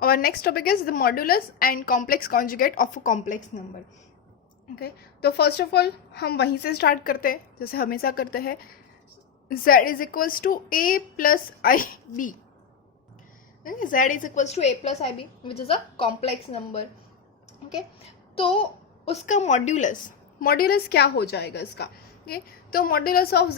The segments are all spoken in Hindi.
our next topic is the modulus and complex conjugate of a complex number. Okay, तो फर्स्ट ऑफ ऑल हम वहीं से स्टार्ट करते हैं जैसे हमेशा करते हैं. z is equals to a plus i b. z is equals to a plus i b which is a complex number. Okay, तो उसका मॉड्यूलस क्या हो जाएगा इसका. ओके, तो मॉड्यूलस ऑफ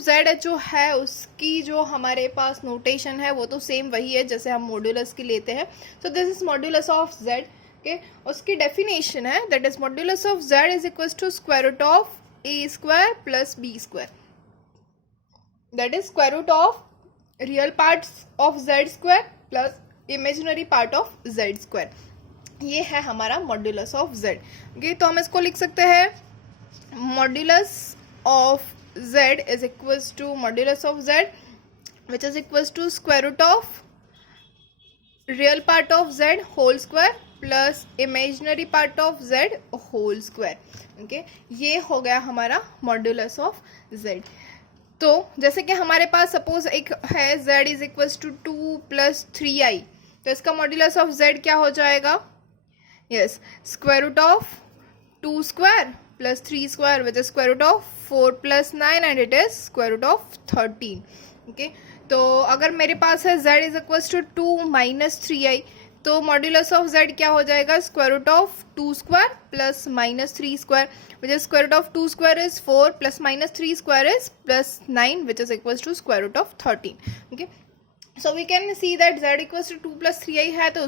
z जो है उसकी जो हमारे पास नोटेशन है वो तो सेम वही है जैसे हम मॉड्यूलस की लेते हैं. So this is modulus of z. Okay, उसकी डेफिनेशन है that is modulus of z is equals to square root of a square plus b square. That is square root of real part of z square plus imaginary part of z square. ये है हमारा मॉड्यूलस ऑफ z. ओके, तो हम इसको लिख सकते हैं modulus of z is equals to modulus of z which is equals to square root of real part of z whole square plus imaginary part of z whole square. okay, ये हो गया हमारा modulus of z. तो जैसे कि हमारे पास सपोज एक है z is equals to 2 plus 3i, तो इसका मॉड्यूलस ऑफ z क्या हो जाएगा. Yes, square root of 2 square plus 3 square which is square root of 4 plus 9 and it is square root of 13. okay, तो अगर मेरे पास है z is equals to 2 minus 3i, तो मॉड्यूलस ऑफ z क्या हो जाएगा square root of 2 square plus minus 3 square which is square root of 2 square is 4 plus minus 3 square is plus 9 which is equals to square root of 13. Okay, so we can see that z equals to 2 plus 3i है, तो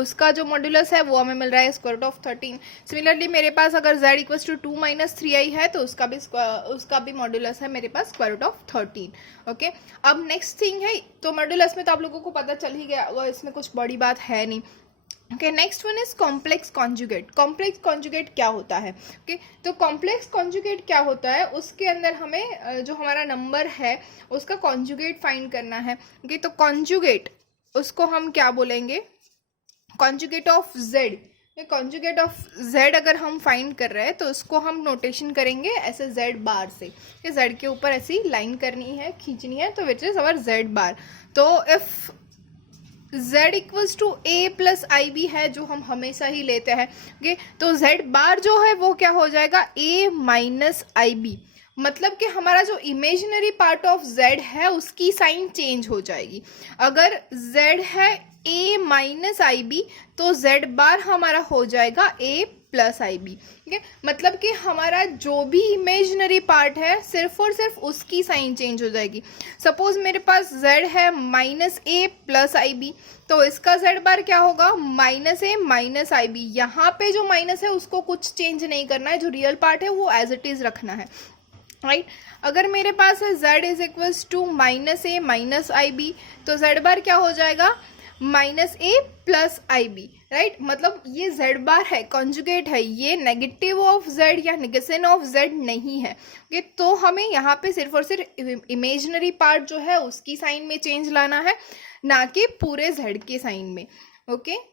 उसका जो मॉड्यूलस है वो हमें मिल रहा है स्क्वायर रूट ऑफ 13. सिमिलरली मेरे पास अगर z equals to 2 minus 3i है तो उसका भी मॉड्यूलस है मेरे पास स्क्वायर रूट ऑफ 13. ओके, अब नेक्स्ट थिंग है, तो मॉड्यूलस में तो आप लोगों को पता चल ही गया, इसमें कुछ बड़ी बात है नहीं. Okay, next one is complex conjugate. Complex conjugate क्या होता है. ओके, तो कॉम्प्लेक्स कॉन्जुगेट क्या होता है, उसके अंदर हमें जो हमारा नंबर है उसका कॉन्जुगेट फाइंड करना है. ओके, तो कॉन्जुगेट उसको हम क्या बोलेंगे, conjugate of z. Conjugate of z अगर हम फाइंड कर रहे हैं तो उसको हम नोटेशन करेंगे ऐसे z बार से. z के ऊपर ऐसी लाइन करनी है, खींचनी है, तो which is our z bar. तो if z equals to a plus i b है जो हम हमेशा ही लेते हैं. ओके, तो z बार जो है वो क्या हो जाएगा a माइनस आई बी. मतलब कि हमारा जो इमेजिनरी पार्ट ऑफ z है उसकी साइन चेंज हो जाएगी. अगर z है a माइनस आई बी तो z बार हमारा हो जाएगा a प्लस आई बी. ठीक है, मतलब कि हमारा जो भी इमेजिनरी पार्ट है सिर्फ और सिर्फ उसकी साइन चेंज हो जाएगी. सपोज मेरे पास z है minus a plus i b, तो इसका z बार क्या होगा minus a minus i b. यहाँ पे जो माइनस है उसको कुछ चेंज नहीं करना है, जो रियल पार्ट है वो एज इट इज रखना है. राइट, अगर मेरे पास है z is equals to minus a minus i b, तो z बार क्या हो जाएगा minus a plus i b. Right, मतलब ये z बार है, कॉन्जुगेट है, ये नेगेटिव ऑफ z या नेगेशन ऑफ z नहीं है. ओके, तो हमें यहाँ पे सिर्फ और सिर्फ इमेजिनरी पार्ट जो है उसकी साइन में चेंज लाना है, ना कि पूरे z के साइन में. ओके,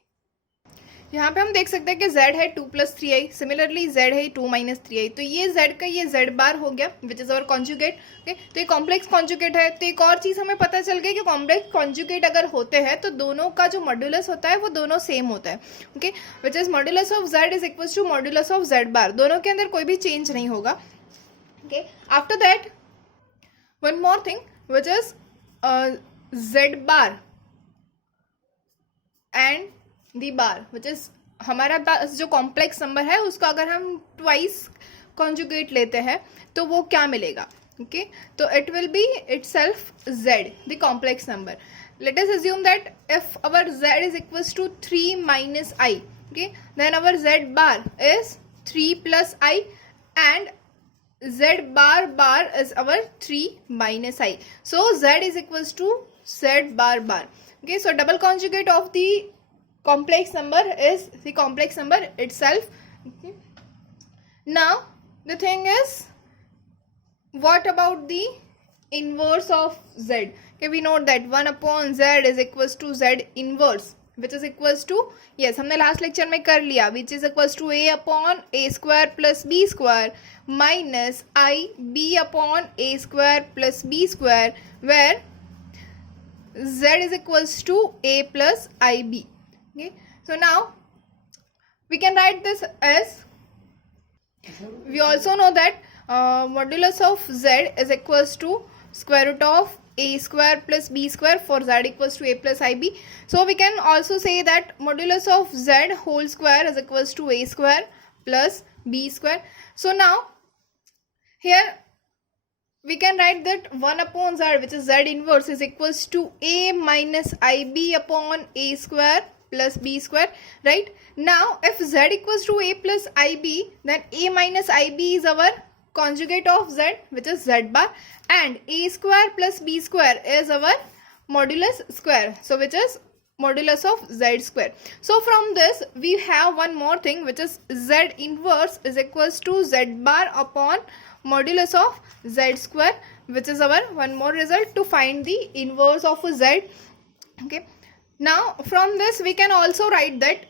यहाँ पे हम देख सकते हैं कि z है 2 प्लस 3i, सिमिलरली z है 2 माइनस 3i, तो ये z का ये z बार हो गया which is our conjugate. Okay, तो ये कॉम्प्लेक्स कॉन्जुगेट है. तो एक और चीज़ हमें पता चल गई कि कॉम्प्लेक्स कॉन्जुगेट अगर होते हैं तो दोनों का जो मॉड्यूलस होता है वो दोनों सेम होता है. Okay, which is modulus of z is equals to modulus of z bar. दोनों के अंदर कोई भी चेंज नहीं होगा. Okay, after that one more thing which is z bar and the bar which is हमारा पास जो कॉम्प्लेक्स नंबर है उसका अगर हम ट्वाइस कॉन्जुगेट लेते हैं तो वो क्या मिलेगा. ओके, तो it will be itself z the complex number. Let us assume that if our z is equals to 3 minus i, okay, then our z bar is 3 plus i and z bar is our 3 minus i. So z is equals to z bar. Okay, so double conjugate of the complex number is the complex number itself. Okay. Now the thing is, what about the inverse of z? Okay, we know that 1 upon z is equals to z inverse which is equals to, yes हमने last lecture में कर लिया, which is equals to a upon a square plus b square minus I b upon a square plus b square, where z is equals to a plus ib. Okay, so now we can write this as, we also know that modulus of z is equals to square root of a square plus b square for z equals to a plus ib. So we can also say that modulus of z whole square is equals to a square plus b square. So now here we can write that 1 upon z, which is z inverse, is equals to a minus ib upon a square plus b square, right? Now if z equals to a plus ib, then a minus ib is our conjugate of z, which is z bar, and a square plus b square is our modulus square, so which is modulus of z square. So from this we have one more thing, which is z inverse is equals to z bar upon modulus of z square, which is our one more result to find the inverse of a z. Okay, now from this we can also write that,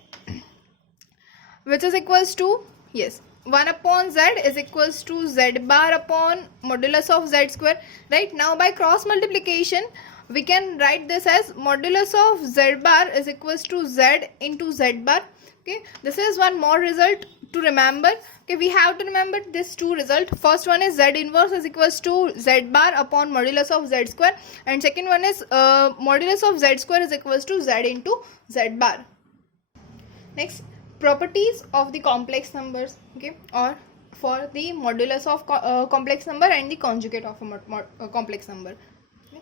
which is equals to, yes, 1 upon z is equals to z bar upon modulus of z square, right? Now by cross multiplication we can write this as modulus of z bar is equals to z into z bar. Okay, this is one more result to remember. Okay, we have to remember this two result. First one is z inverse is equals to z bar upon modulus of z square, and second one is modulus of z square is equals to z into z bar. Next, properties of the complex numbers. Okay, or for the modulus of complex number and the conjugate of a complex number. Okay.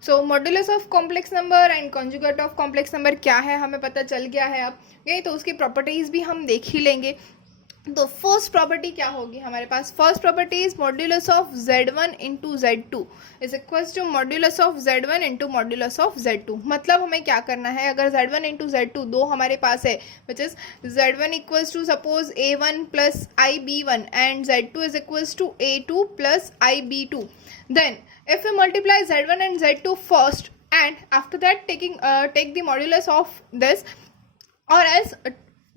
So modulus of complex number and conjugate of complex number क्या है हमें पता चल गया है अब. Okay, तो उसकी प्रॉपर्टीज भी हम देख ही लेंगे. तो फर्स्ट प्रॉपर्टी क्या होगी हमारे पास? First property is modulus of z1 into z2 is equal to modulus of z1 into modulus of z2. मतलब हमें क्या करना है, अगर z1 इंटू z2 दो हमारे पास है, which is z1 equals to suppose a1 plus ib1 and z2 is equals to a2 plus ib2, then if we multiply z1 and z2 first and after that take the modulus of this, or else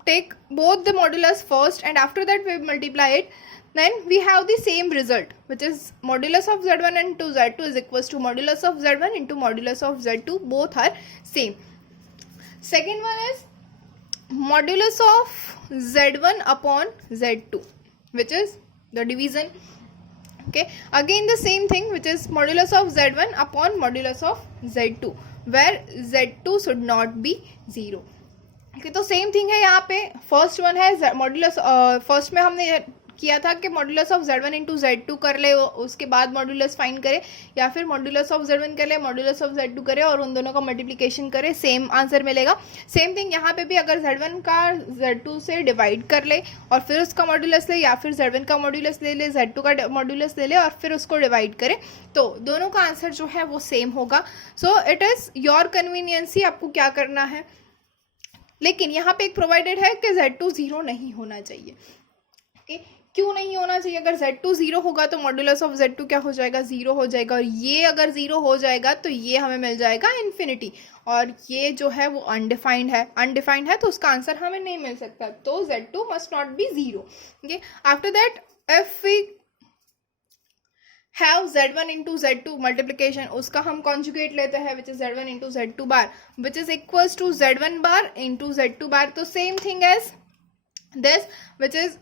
take both the modulus first and after that we multiply it, then we have the same result, which is modulus of z1 and z2 is equals to modulus of z1 into modulus of z2, both are same. Second one is modulus of z1 upon z2, which is the division. Okay, again the same thing, which is modulus of z1 upon modulus of z2, where z2 should not be 0. Okay, तो सेम थिंग है यहाँ पे. फर्स्ट वन है मॉड्यूलस, फर्स्ट में हमने किया था कि modulus of z1 into z2 कर ले, उसके बाद मॉड्यूलस फाइंड करे, या फिर मॉड्यूलस ऑफ z1 कर ले, मॉड्यूलस ऑफ z2 करे और उन दोनों का मल्टीप्लिकेशन करे, सेम आंसर मिलेगा. सेम थिंग यहाँ पे भी, अगर z1 का z2 से डिवाइड कर ले और फिर उसका मॉड्यूलस ले, या फिर z1 का मॉड्यूलस ले ले, z2 का मॉड्यूलस ले ले और फिर उसको डिवाइड करे, तो दोनों का आंसर जो है वो सेम होगा. So it is your conveniences आपको क्या करना है. लेकिन यहाँ पे एक प्रोवाइडेड है कि z2 0 नहीं होना चाहिए. ओके, क्यों नहीं होना चाहिए? अगर z2 0 होगा तो मॉड्यूलस ऑफ z2 क्या हो जाएगा? 0 हो जाएगा, और ये अगर 0 हो जाएगा तो ये हमें मिल जाएगा इन्फिनिटी, और ये जो है वो अनडिफाइंड है. अनडिफाइंड है तो उसका आंसर हमें नहीं मिल सकता, तो z2 must not be 0. Okay, after that if we have z1 into z2 multiplication, उसका हम कॉन्जुगेट लेते हैं, which is z1 into z2 bar, which is equals to z1 bar into z2 bar. तो same thing as this, which is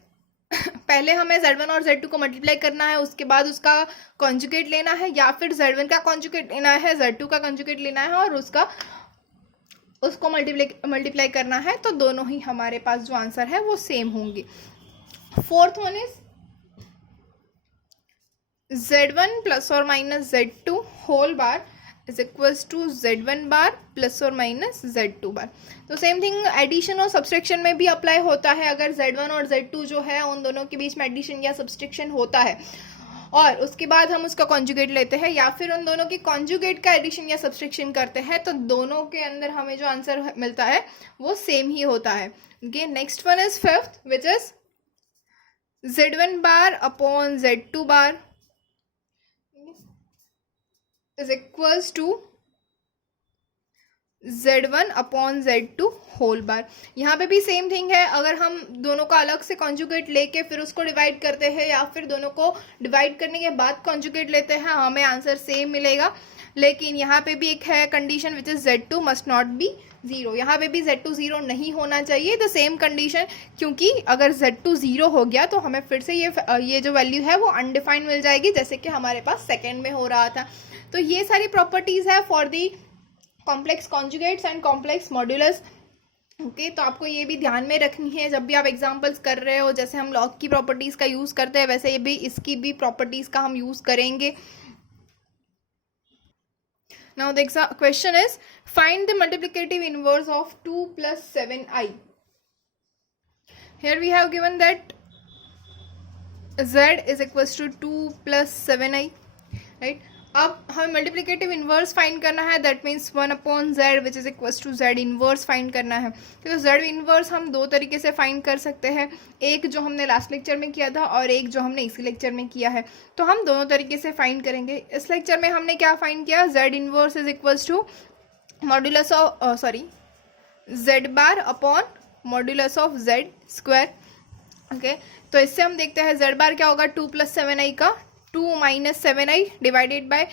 पहले हमें z1 और z2 को मल्टीप्लाई करना है, उसके बाद उसका कॉन्जुगेट लेना है, या फिर z1 का कॉन्जुगेट लेना है, z2 का कॉन्जुगेट लेना है और उसको मल्टीप्लाई करना है. तो दोनों ही हमारे पास जो आंसर है वो सेम होंगे. Fourth one is z1 plus और minus z2 whole bar is equals to z1 bar plus और माइनस z2 बार. तो सेम थिंग एडिशन और सब्सट्रैक्शन में भी अप्लाई होता है. अगर z1 और z2 जो है उन दोनों के बीच में एडिशन या सब्सट्रैक्शन होता है और उसके बाद हम उसका कॉन्जुगेट लेते हैं, या फिर उन दोनों के कॉन्जुगेट का एडिशन या सब्सट्रैक्शन करते हैं, तो दोनों के अंदर हमें जो आंसर मिलता है वो सेम ही होता है. Okay, next one is fifth, which is z1 bar upon z2 bar is equals to z1 upon z2 whole bar. यहाँ पे भी सेम थिंग है, अगर हम दोनों का अलग से कॉन्जुगेट लेके फिर उसको डिवाइड करते हैं, या फिर दोनों को डिवाइड करने के बाद कॉन्जुगेट लेते हैं, हमें आंसर सेम मिलेगा. लेकिन यहाँ पे भी एक है condition which is z2 must not be 0, यहाँ पे भी z2 0 नहीं होना चाहिए, द सेम कंडीशन, क्योंकि अगर z2 0 हो गया तो हमें फिर से ये जो वैल्यू है वो अनडिफाइंड मिल जाएगी, जैसे कि हमारे पास सेकेंड में हो रहा था। तो ये सारी प्रॉपर्टीज है for the complex conjugates and complex modulus. Okay, तो आपको ये भी ध्यान में रखनी है जब भी आप एग्जांपल्स कर रहे हो, जैसे हम लॉग की प्रॉपर्टीज का यूज करते हैं वैसे ये भी इसकी भी प्रॉपर्टीज का हम यूज करेंगे। Now the question is find the multiplicative inverse of 2 + 7i। Here we have given that z is equals to 2 + 7i, right. अब हमें मल्टीप्लिकेटिव इन्वर्स फाइंड करना है, that means 1/z which is equals to z inverse find करना है। तो z इन्वर्स हम दो तरीके से फाइंड कर सकते हैं, एक जो हमने लास्ट लेक्चर में किया था और एक जो हमने इसी लेक्चर में किया है। तो हम दोनों तरीके से फाइंड करेंगे। इस लेक्चर में हमने क्या फाइंड किया, z inverse is equals to modulus of z bar upon modulus of z square. Okay, तो इससे हम देखते हैं z बार क्या होगा, 2 + 7i का 2 - 7i divided by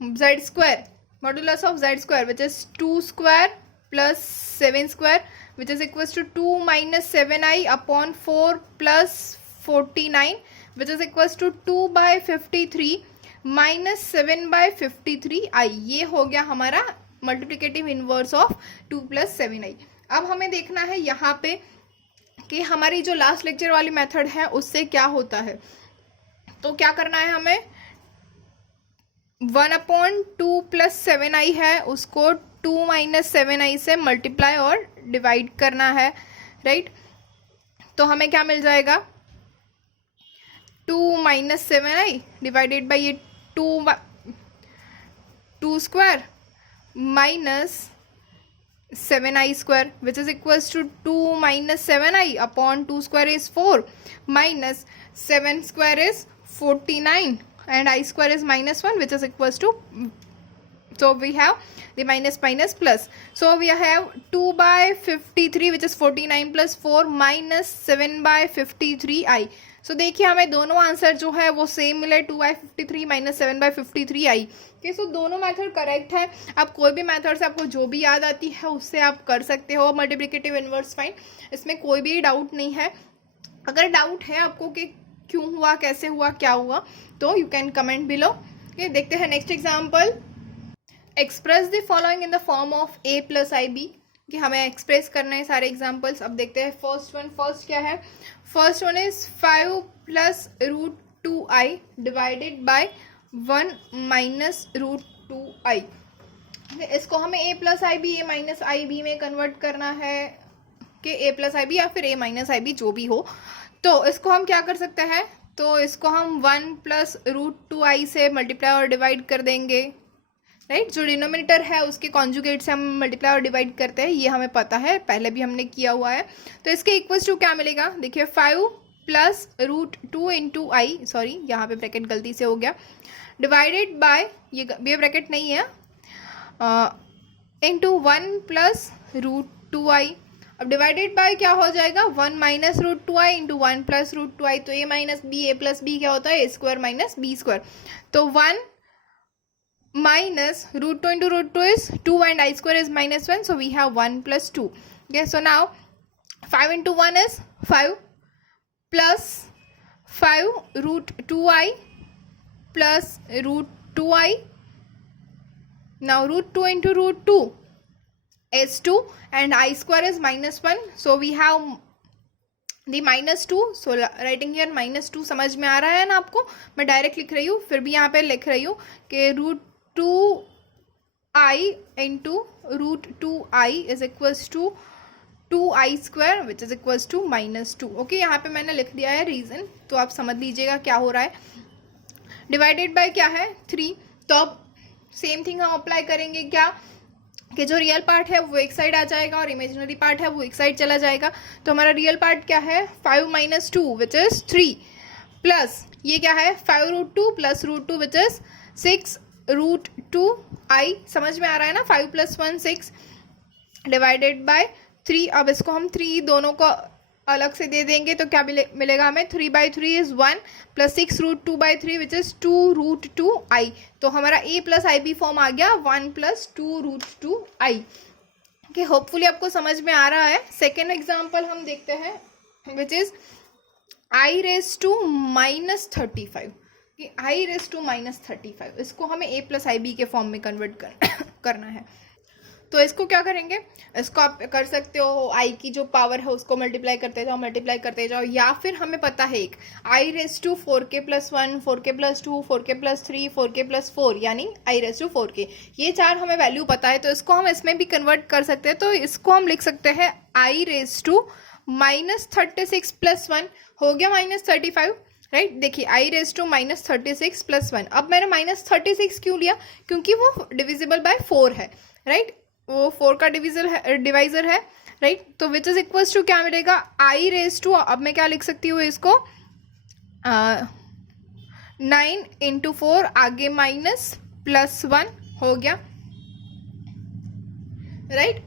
z square, modulus of z square which is 2 square plus 7 square which is equals to 2 - 7i upon 4 + 49 which is equals to 2/53 - 7/53i। ये हो गया हमारा मल्टीप्लिकेटिव इनवर्स ऑफ 2 + 7i। अब हमें देखना है यहाँ पे कि हमारी जो लास्ट लेक्चर वाली मेथड है उससे क्या होता है। तो क्या करना है हमें, 1/2 + 7i है उसको 2 - 7i से मल्टीप्लाई और डिवाइड करना है, राइट। तो हमें क्या मिल जाएगा, 2 - 7i डिवाइडेड बाई ये 2 square minus 7i square which is equals to 2 - 7i upon 2 square is 4 minus 7 square is 49 and I square is -1 which is equals to, so we have the minus plus, so we have 2/53 which is 49 + 4 minus 7/53i। so देखिए हमें दोनों आंसर जो है वो सेम मिले, 2/53 - 7/53i के। सो दोनों मेथड करेक्ट है। आप कोई भी मेथड से आपको जो भी याद आती है उससे आप कर सकते हो मल्टीप्लिकेटिव इनवर्स फाइंड, इसमें कोई भी डाउट नहीं है। अगर डाउट है आपको कि क्यों हुआ, कैसे हुआ, क्या हुआ, तो you can comment below. Okay, देखते हैं next example. Express the following in the form of a + ib, कि हमें एक्सप्रेस करने हैं सारे एग्जाम्पल्स। अब देखते हैं फर्स्ट क्या है, first one is 5 + √2i divided by 1 - √2i। इसको हमें a + ib a - ib में कन्वर्ट करना है, कि a + ib या फिर a - ib जो भी हो। तो इसको हम क्या कर सकते हैं, तो इसको हम 1 + √2i से मल्टीप्लाई और डिवाइड कर देंगे, राइट। जो डिनोमिनेटर है उसके कॉन्जुगेट से हम मल्टीप्लाई और डिवाइड करते हैं, ये हमें पता है, पहले भी हमने किया हुआ है। तो इसके इक्वल्स टू क्या मिलेगा, देखिए 5 + √2 × i, सॉरी यहाँ पे ब्रैकेट गलती से हो गया, डिवाइडेड बाय ये ब्रैकेट नहीं है, इंटू 1 + √2i। अब डिवाइडेड बाय क्या हो जाएगा, 1 - √2i इंटू 1 + √2i। तो a - b, a + b क्या होता है, a² - b²। तो 1 - √2 into √2 is 2 and i² is -1, so we have 1 + 2. Okay, so now 5 into 1 is 5 plus 5 √2i plus √2i. Now √2 into √2 is 2 and i² is -1, so we have the -2. so writing here -2 समझ में आ रहा है ना आपको, मैं डायरेक्ट लिख रही हूँ, फिर भी यहाँ पे लिख रही हूँ कि √2i into √2i is equals to 2i² which is equals to -2. Okay, यहाँ पे मैंने लिख दिया है रीजन, तो आप समझ लीजिएगा क्या हो रहा है। डिवाइडेड बाय क्या है, 3। तो अब सेम थिंग हम अप्लाई करेंगे, क्या कि जो रियल पार्ट है वो एक साइड आ जाएगा और इमेजिनरी पार्ट है वो एक साइड चला जाएगा। तो हमारा रियल पार्ट क्या है, 5 - 2 विच इज 3 प्लस ये क्या है 5 √2 प्लस √2 विच इज 6 √2i। समझ में आ रहा है ना, 5 + 1 6 डिवाइडेड बाय 3। अब इसको हम 3 दोनों को अलग से दे देंगे तो क्या मिलेगा हमें, 3/3 is 1 plus 6√2/3 which is 2√2i। तो हमारा a plus i b form आ गया 1 प्लस 2√2i। ओके, होपफुली आपको समझ में आ रहा है। सेकेंड एग्जाम्पल हम देखते हैं विच इज i⁻⁻35 कि i⁻⁻35 इसको हमें a प्लस आई बी के फॉर्म में कन्वर्ट करना है। तो इसको क्या करेंगे, इसको आप कर सकते हो i की जो पावर है उसको मल्टीप्लाई करते जाओ, या फिर हमें पता है एक i⁻4k+1, 4k+2, 4k+3, 4k+4 यानी i⁻4k, ये चार हमें वैल्यू पता है। तो इसको हम इसमें भी कन्वर्ट कर सकते हैं। तो इसको हम लिख सकते हैं i⁻36+1 हो गया -35, राइट। देखिए i⁻36+1, अब मैंने -36 क्यों लिया, क्योंकि वो डिविजिबल बाय 4 है, राइट, वो 4 का डिवाइजर है, राइट। तो विच इज इक्वल्स टू क्या मिलेगा, अब मैं क्या लिख सकती हूँ इसको 9 × 4 आगे -+1 हो गया, राइट।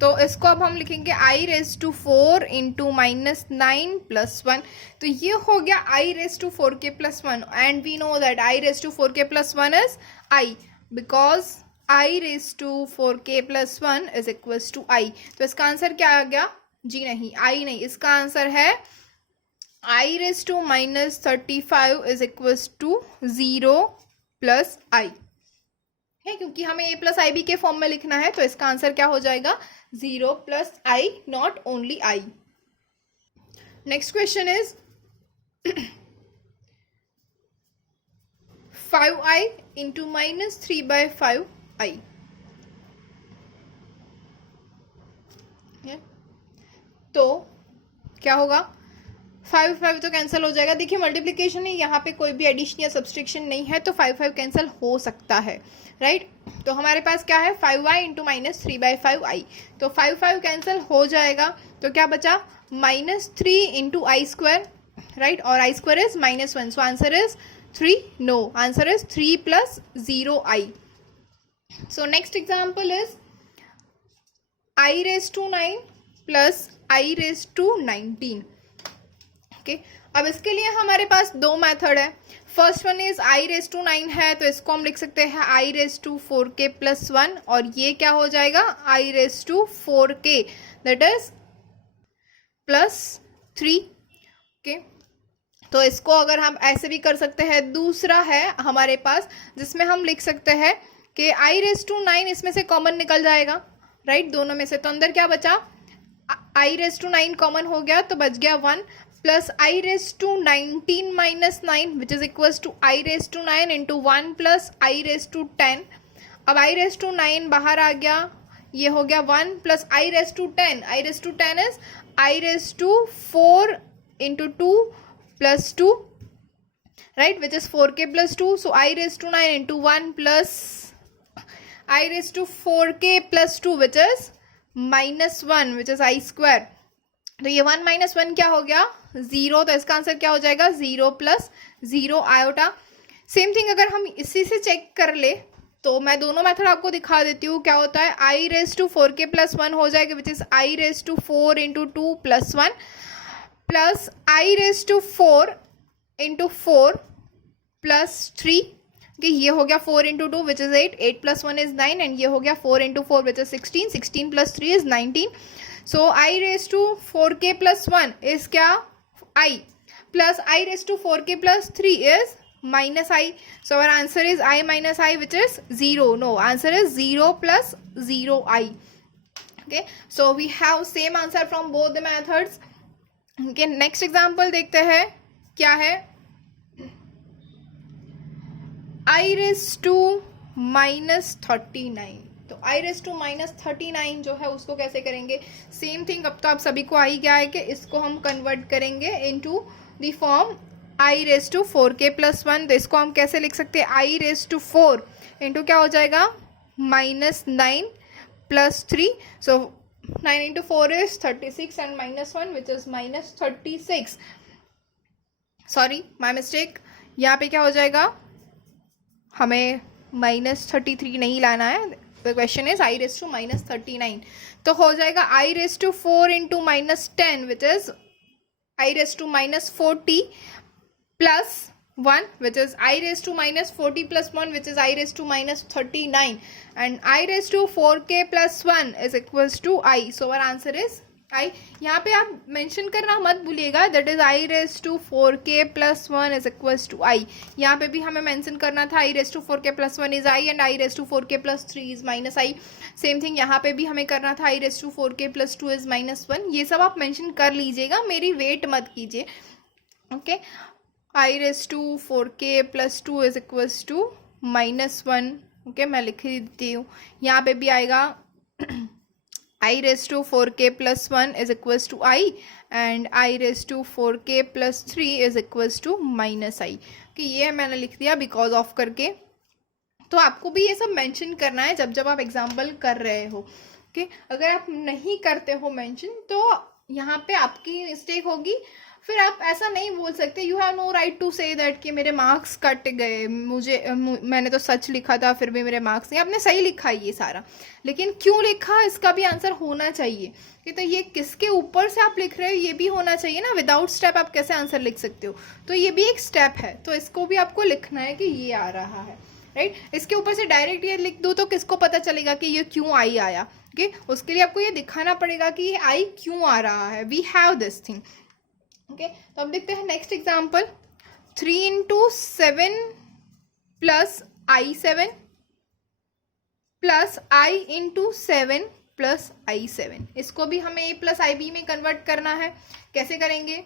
तो इसको अब हम लिखेंगे i⁻4 × -9+1, तो ये हो गया i⁻4k+1 and we know that i⁻4k+1 is i because i⁻4k+1 is equals to i। तो इसका आंसर क्या आ गया जी, नहीं i नहीं, इसका आंसर है i⁻35 is equals to 0 + i है, क्योंकि हमें a प्लस आई बी के फॉर्म में लिखना है। तो इसका आंसर क्या हो जाएगा 0 + i, not only i। Next question is 5i × -3/5i। तो क्या होगा, 5 तो कैंसिल हो जाएगा। देखिए मल्टीप्लिकेशन है, यहाँ पे कोई भी एडिशन या सब्सट्रैक्शन नहीं है, तो 5 कैंसिल हो सकता है, राइट। तो हमारे पास क्या है 5i × -3/5i, तो 5 कैंसिल हो जाएगा। तो क्या बचा -3 × i², राइट, और i² is -1, so answer is 3, no, answer is 3 + 0i। So next example is i⁻9 + i⁻19। Okay, अब इसके लिए हमारे पास दो मेथड है। फर्स्ट वन इज i⁻9 है, तो इसको हम लिख सकते हैं i⁻4k+1, और ये क्या हो जाएगा i⁻4k दैट इज +3। ओके, तो इसको अगर हम ऐसे भी कर सकते हैं। दूसरा है हमारे पास जिसमें हम लिख सकते हैं कि i⁻9 इसमें से कॉमन निकल जाएगा, राइट, दोनों में से। तो अंदर क्या बचा, i⁻9 कॉमन हो गया तो बच गया 1 plus i⁻19 - 9 which is equals to i⁻9 × 1 plus i⁻10। अब i⁻9 बाहर आ गया, ये हो गया 1 plus i⁻10, i⁻10 is i⁻4 × 2 + 2, right, which is 4k+2, so i⁻9 × 1 plus i⁻4k+2 which is -1 which is i²। तो ये 1 - 1 क्या हो गया 0, तो इसका आंसर क्या हो जाएगा 0 + 0 आयोटा। सेम थिंग अगर हम इसी से चेक कर ले तो मैं दोनों मेथड आपको दिखा देती हूँ। क्या होता है i⁻4k+1 हो जाएगा which is i⁻4 × 2 + 1 plus i⁻4 × 4 + 3 कि ये हो गया 4 × 2 विच इज 8, 8 + 1 इज 9 एंड ये हो गया 4 × 4 which is 16, 16 + 3 is 19। So i⁻4k+1 is क्या i plus i⁻4k+3 is -i। So our answer is i - i which is 0, no, answer is 0 + 0i। Okay, so we have same answer from both the methods. Okay, next example देखते हैं क्या है i⁻39। तो i⁻39 जो है उसको कैसे करेंगे, सेम थिंग। अब तो आप सभी को आ ही गया है कि इसको हम कन्वर्ट करेंगे इनटू द फॉर्म i⁻4k+1। तो इसको हम कैसे लिख सकते हैं i⁻4 इंटू क्या हो जाएगा -9 + 3। सो 9 × 4 is 36 and -1 which is -36। Sorry, my mistake, यहाँ पे क्या हो जाएगा, हमें -33 नहीं लाना है। The question is i⁻39। तो हो जाएगा i⁻4 × -10 which is I raised to minus 40 plus 1, which is I raised to minus 40 plus 1, which is I raised to minus 39, and I raised to 4k plus 1 is equals to I. So our answer is I. यहाँ पे आप मेंशन करना मत भूलिएगा, that is I raised to 4k plus 1 is equals to I. यहाँ पे भी हमें मेंशन करना था I raised to 4k plus 1 is I and I raised to 4k plus 3 is minus I. Same thing यहाँ पे भी हमें करना था I raised to 4k plus 2 is minus 1. ये सब आप मेंशन कर लीजिएगा, मेरी वेट मत कीजिए. Okay, I raised to 4k plus 2 is equals to minus 1. Okay, मैं लिख देती हूँ. यहाँ पे भी आएगा I raised to 4k plus 1 is equals to I and I raised to 4k plus 3 is equals to minus I. कि ये मैंने लिख दिया बिकॉज ऑफ करके. तो आपको भी ये सब मेंशन करना है जब जब आप एग्जाम्पल कर रहे हो. ओके, अगर आप नहीं करते हो मेंशन तो यहाँ पे आपकी मिस्टेक होगी. फिर आप ऐसा नहीं बोल सकते, you have no right to say that कि मेरे मार्क्स कट गए, मैंने तो सच लिखा था फिर भी मेरे मार्क्स नहीं. आपने सही लिखा ये सारा, लेकिन क्यों लिखा इसका भी आंसर होना चाहिए. कि तो ये किसके ऊपर से आप लिख रहे हो ये भी होना चाहिए ना. विदाउट स्टेप आप कैसे आंसर लिख सकते हो. तो ये भी एक स्टेप है, तो इसको भी आपको लिखना है कि ये आ रहा है. राइट, इसके ऊपर से डायरेक्ट ये लिख दो तो किसको पता चलेगा कि ये क्यों आई आया. ओके, उसके लिए आपको ये दिखाना पड़ेगा कि ये आई क्यों आ रहा है. We have this thing. Okay, तो अब देखते हैं next example. 3 into 7 plus I7 plus I into 7 plus I7. इसको भी हमें A plus IB में कन्वर्ट करना है. कैसे करेंगे?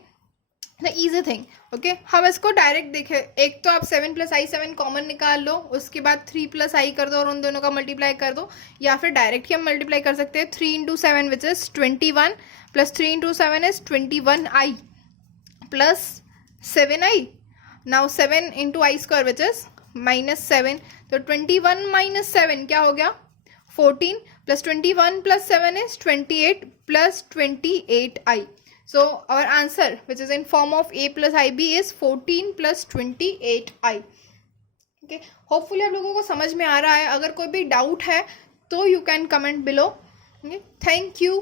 The easy thing. ओके, हम इसको डायरेक्ट देखें. एक तो आप 7 plus I7 कॉमन निकाल लो, उसके बाद 3 plus I कर दो और उन दोनों का मल्टीप्लाई कर दो, या फिर डायरेक्ट ही हम मल्टीप्लाई कर सकते हैं. 3 into 7 which is 21 plus 3 into 7 is 21I plus 7I. Now 7 into I square which is minus 7. तो 21 minus 7 क्या हो गया? 14 plus 21 plus 7 is 28 plus 28I. So our answer which is in form of A plus IB is 14 plus 28I. Okay, hopefully आप लोगों को समझ में आ रहा है. अगर कोई भी डाउट है तो you can comment below. Okay, thank you.